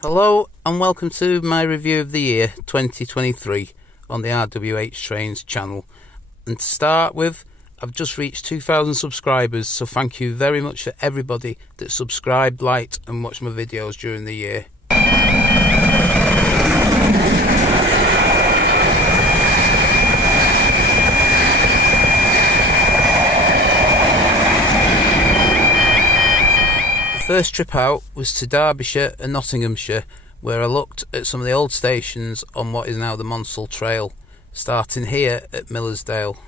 Hello and welcome to my review of the year 2023 on the RWH Trains Channel. And to start with, I've just reached 2,000 subscribers, so thank you very much for everybody that subscribed, liked and watched my videos during the year. First trip out was to Derbyshire and Nottinghamshire, where I looked at some of the old stations on what is now the Monsell Trail, starting here at Millersdale.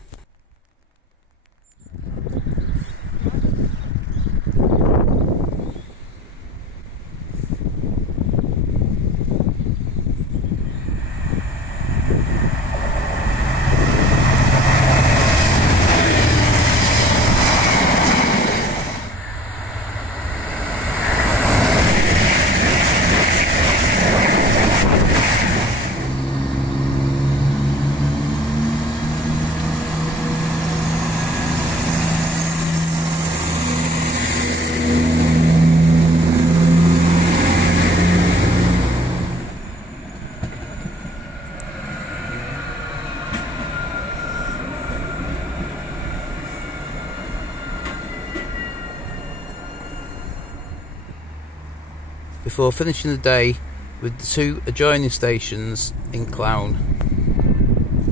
Before finishing the day with the two adjoining stations in Clown.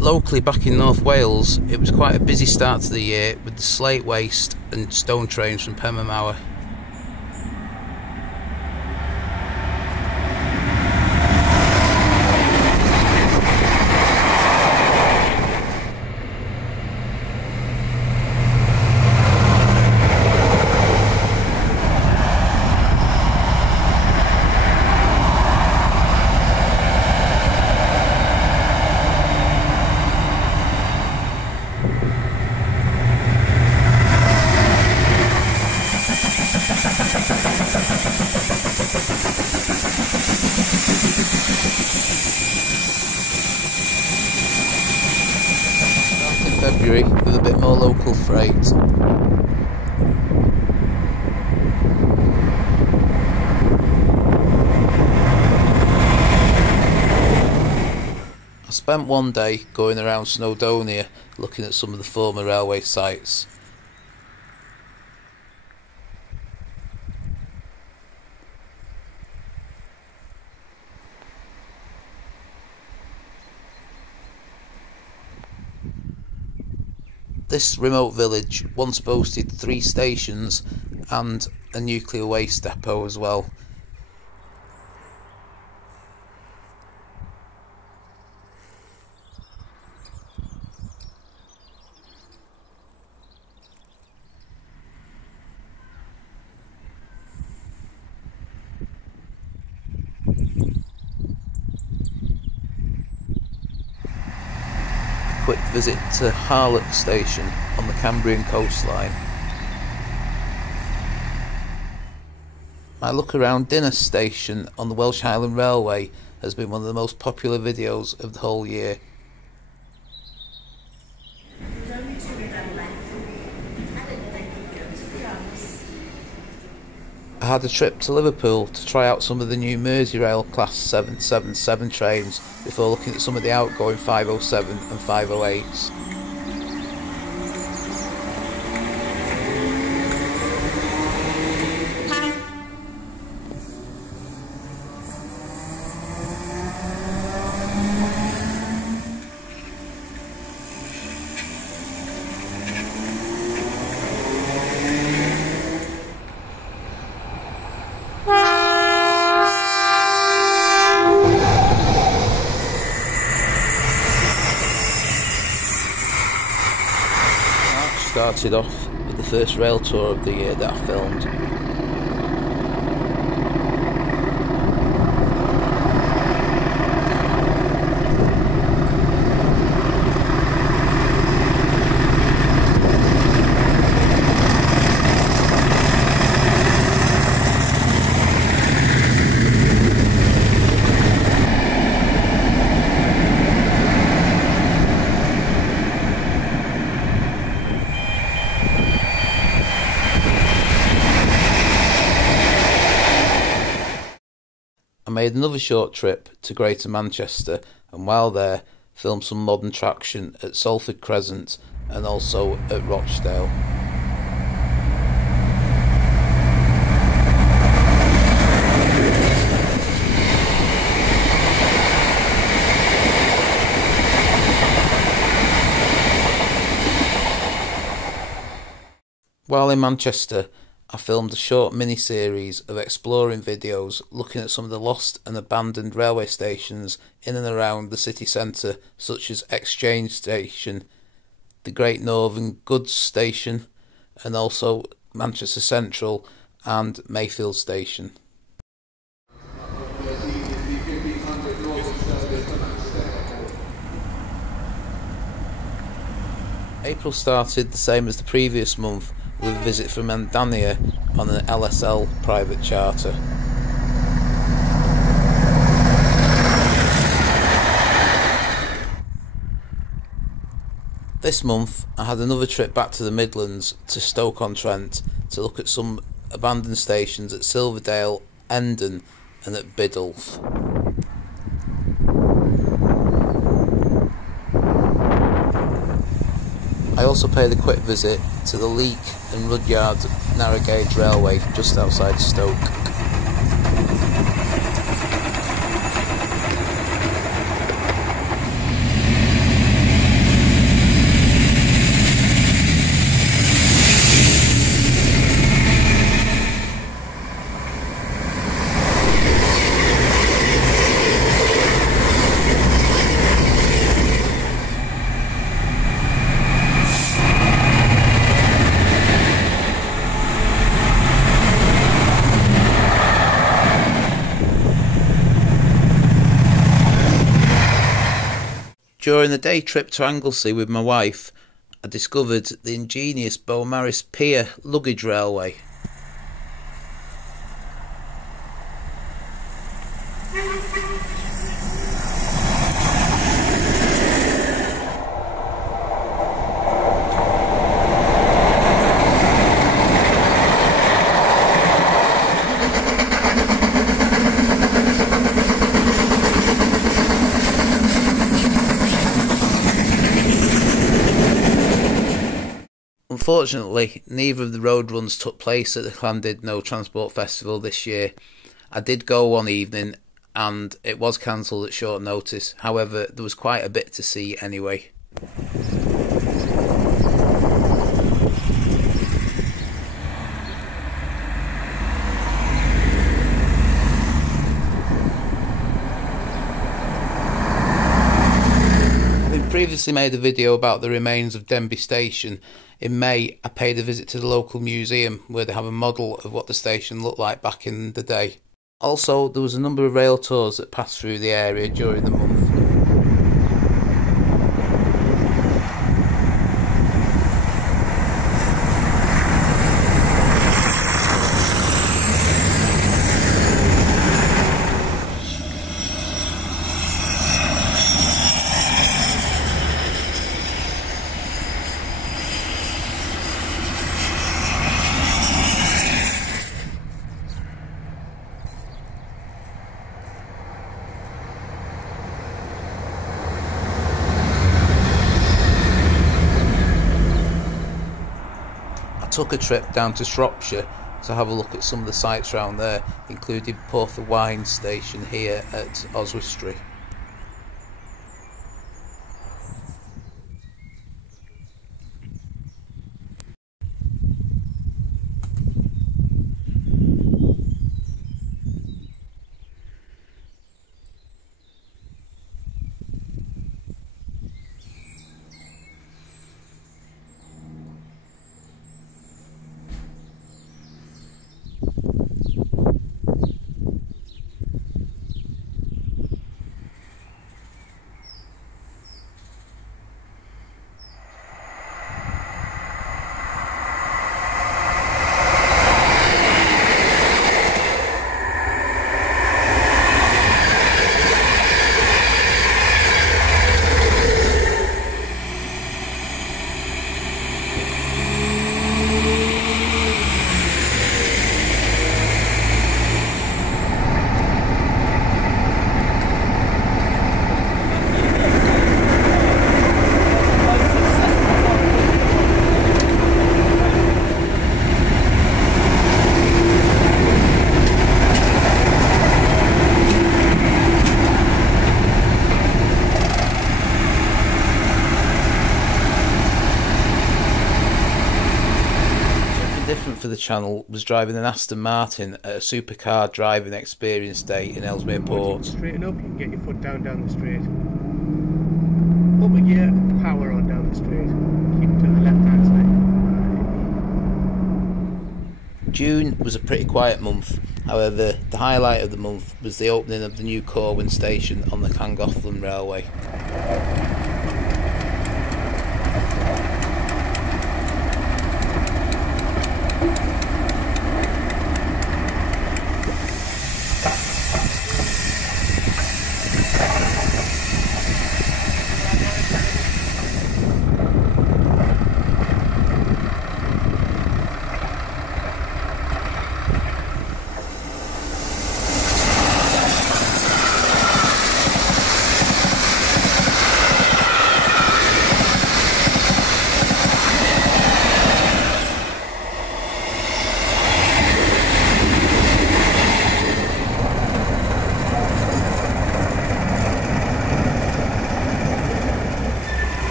Locally back in North Wales, it was quite a busy start to the year with the slate waste and stone trains from Penmaenmawr. February with a bit more local freight. I spent one day going around Snowdonia looking at some of the former railway sites. This remote village once boasted 3 stations and a nuclear waste depot as well. Quick visit to Harlech station on the Cambrian coastline. My look around Dinas station on the Welsh Highland Railway has been one of the most popular videos of the whole year. I had a trip to Liverpool to try out some of the new Merseyrail Class 777 trains before looking at some of the outgoing 507 and 508s. Started off with the first rail tour of the year that I filmed. made another short trip to Greater Manchester, and while there filmed some modern traction at Salford Crescent and also at Rochdale. While in Manchester, I filmed a short mini-series of exploring videos looking at some of the lost and abandoned railway stations in and around the city centre, such as Exchange Station, the Great Northern Goods Station, and also Manchester Central and Mayfield Station. April started the same as the previous month, with a visit from Andania on an LSL private charter. This month I had another trip back to the Midlands to Stoke-on-Trent to look at some abandoned stations at Silverdale, Endon and at Biddulph. I also paid a quick visit to the Leek and Rudyard narrow gauge railway just outside Stoke. During the day trip to Anglesey with my wife, I discovered the ingenious Beaumaris Pier luggage railway. Unfortunately, neither of the road runs took place at the Llandudno Transport Festival this year. I did go one evening and it was cancelled at short notice. However, there was quite a bit to see anyway. Having previously made a video about the remains of Denbigh Station, in May I paid a visit to the local museum where they have a model of what the station looked like back in the day. Also, there was a number of rail tours that passed through the area during the month. Took a trip down to Shropshire to have a look at some of the sites around there, including Porth of Wine station here at Oswestry. Channel was driving an Aston Martin at a supercar driving experience day in Ellesmere Port. Straighten up, you can get your foot down the straight. Up a gear, power on down the straight. Keep to the left hand side. June was a pretty quiet month. However, the highlight of the month was the opening of the new Corwin station on the Llangollen Railway.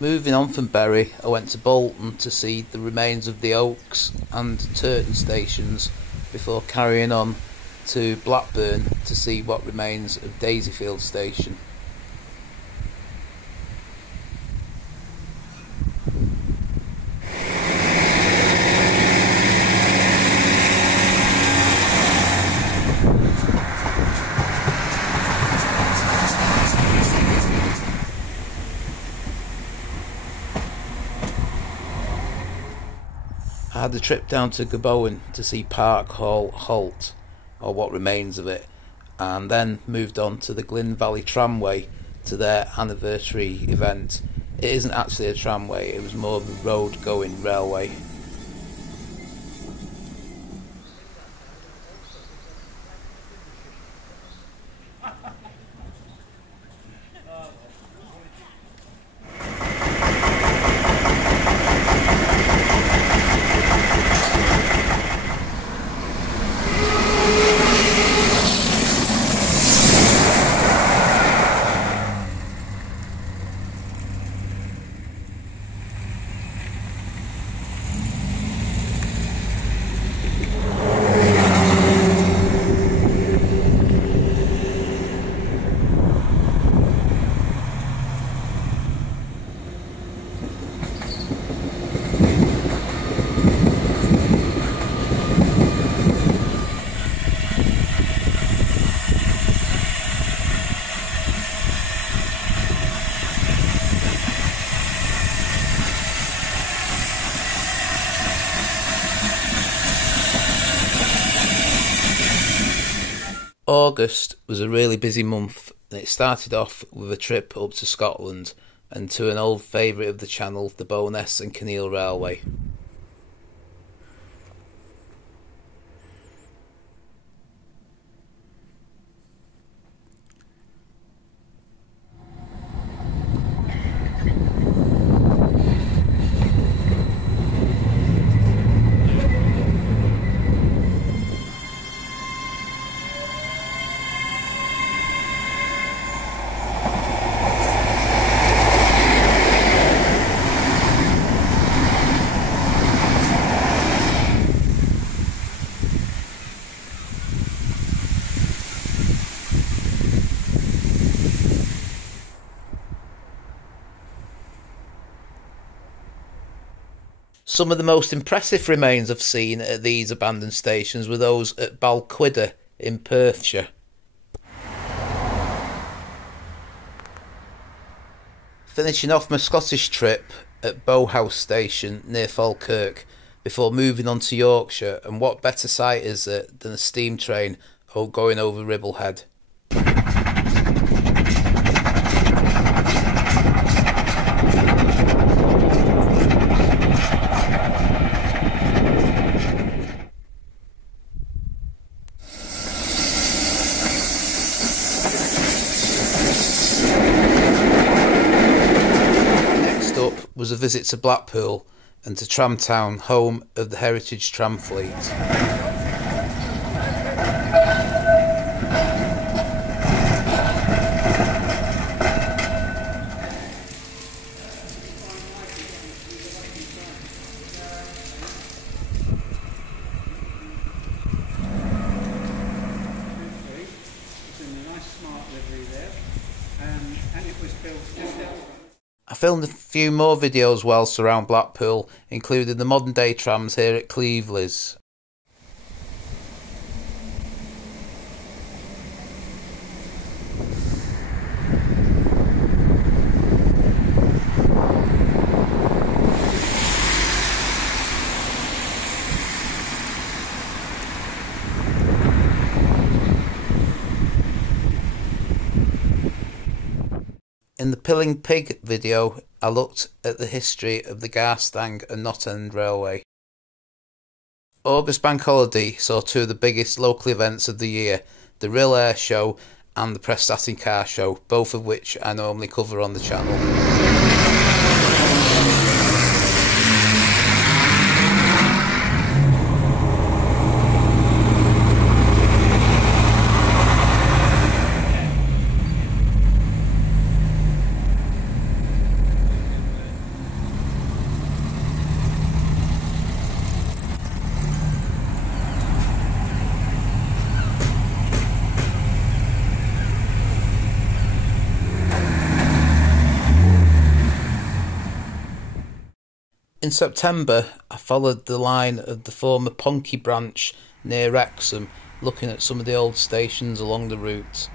Moving on from Bury, I went to Bolton to see the remains of the Oaks and Turton stations before carrying on to Blackburn to see what remains of Daisyfield station. I had a trip down to Gabowen to see Park Hall Halt, or what remains of it, and then moved on to the Glyn Valley Tramway to their anniversary event. It isn't actually a tramway, it was more of a road-going railway. August was a really busy month, and it started off with a trip up to Scotland and to an old favourite of the channel, the Bowness and Kinneil Railway. Some of the most impressive remains I've seen at these abandoned stations were those at Balquhidder in Perthshire. Finishing off my Scottish trip at Bow House Station near Falkirk before moving on to Yorkshire, and what better sight is it than a steam train going over Ribblehead. Was a visit to Blackpool and to Tramtown, home of the Heritage Tram fleet. I filmed a few more videos whilst around Blackpool, including the modern day trams here at Cleveleys. In the Pilling Pig video, I looked at the history of the Garstang and Knott End Railway. August Bank Holiday saw two of the biggest local events of the year, the Real Air Show and the Prestatyn Car Show, both of which I normally cover on the channel. In September, I followed the line of the former Ponky branch near Wrexham, looking at some of the old stations along the route.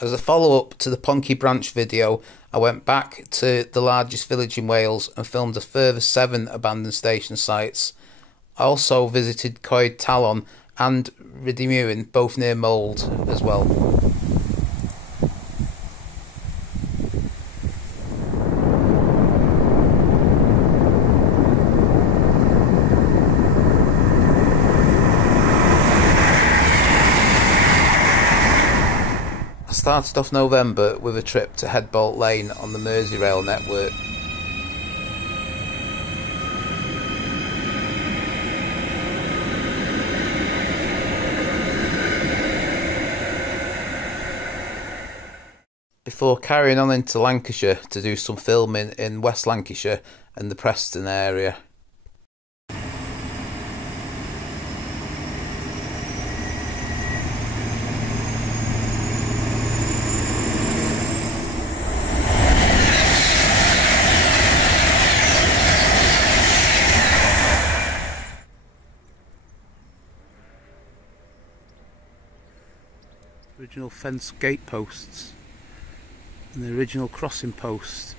As a follow-up to the Ponky Branch video, I went back to the largest village in Wales and filmed a further 7 abandoned station sites. I also visited Coed Talon and Rhydymewin, both near Mold as well. I started off November with a trip to Headbolt Lane on the Merseyrail network. before carrying on into Lancashire to do some filming in West Lancashire and the Preston area. Original fence gate posts and the original crossing posts.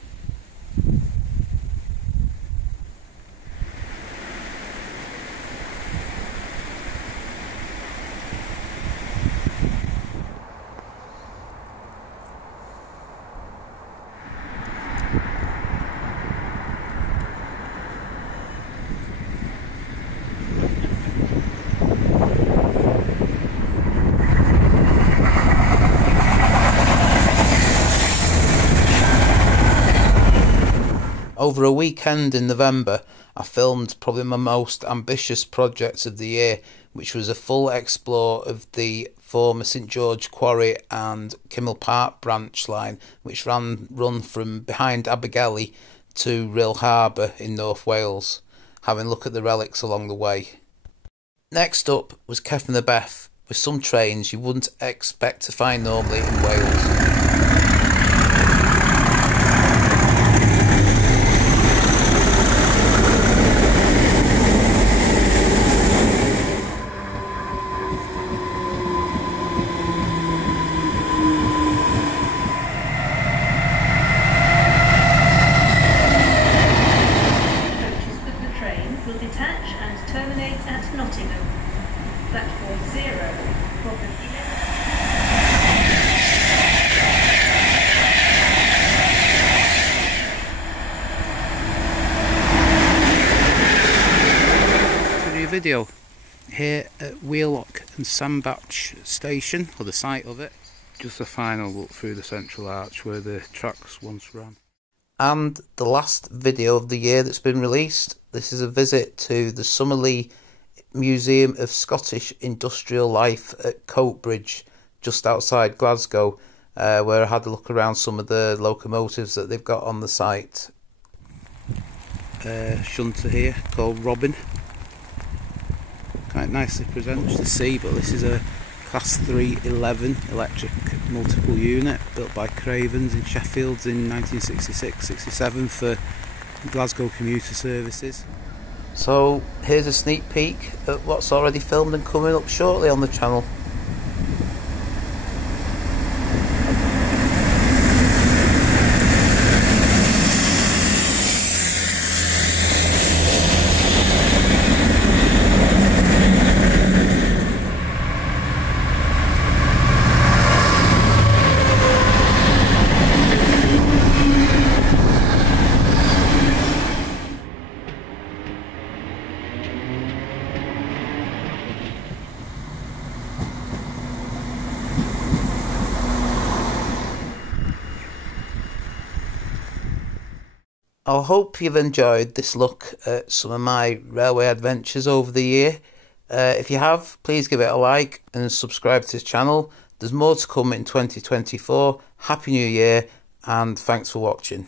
Over a weekend in November, I filmed probably my most ambitious project of the year, which was a full explore of the former St George Quarry and Kimmel Park branch line, which run from behind Abergele to Rhyl Harbour in North Wales, having a look at the relics along the way. Next up was Cefn y Beth, with some trains you wouldn't expect to find normally in Wales. Video here at Wheelock and Sandbach station, or the site of it. Just a final look through the central arch where the tracks once ran. And the last video of the year that's been released, this is a visit to the Summerlee Museum of Scottish Industrial Life at Coatbridge, just outside Glasgow, where I had a look around some of the locomotives that they've got on the site. Shunter here called Robin. Quite nicely presents to see, but this is a Class 311 electric multiple unit built by Cravens in Sheffield in 1966-67 for Glasgow commuter services. So here's a sneak peek at what's already filmed and coming up shortly on the channel. I hope you've enjoyed this look at some of my railway adventures over the year. If you have, please give it a like and subscribe to this channel. There's more to come in 2024. Happy New Year and thanks for watching.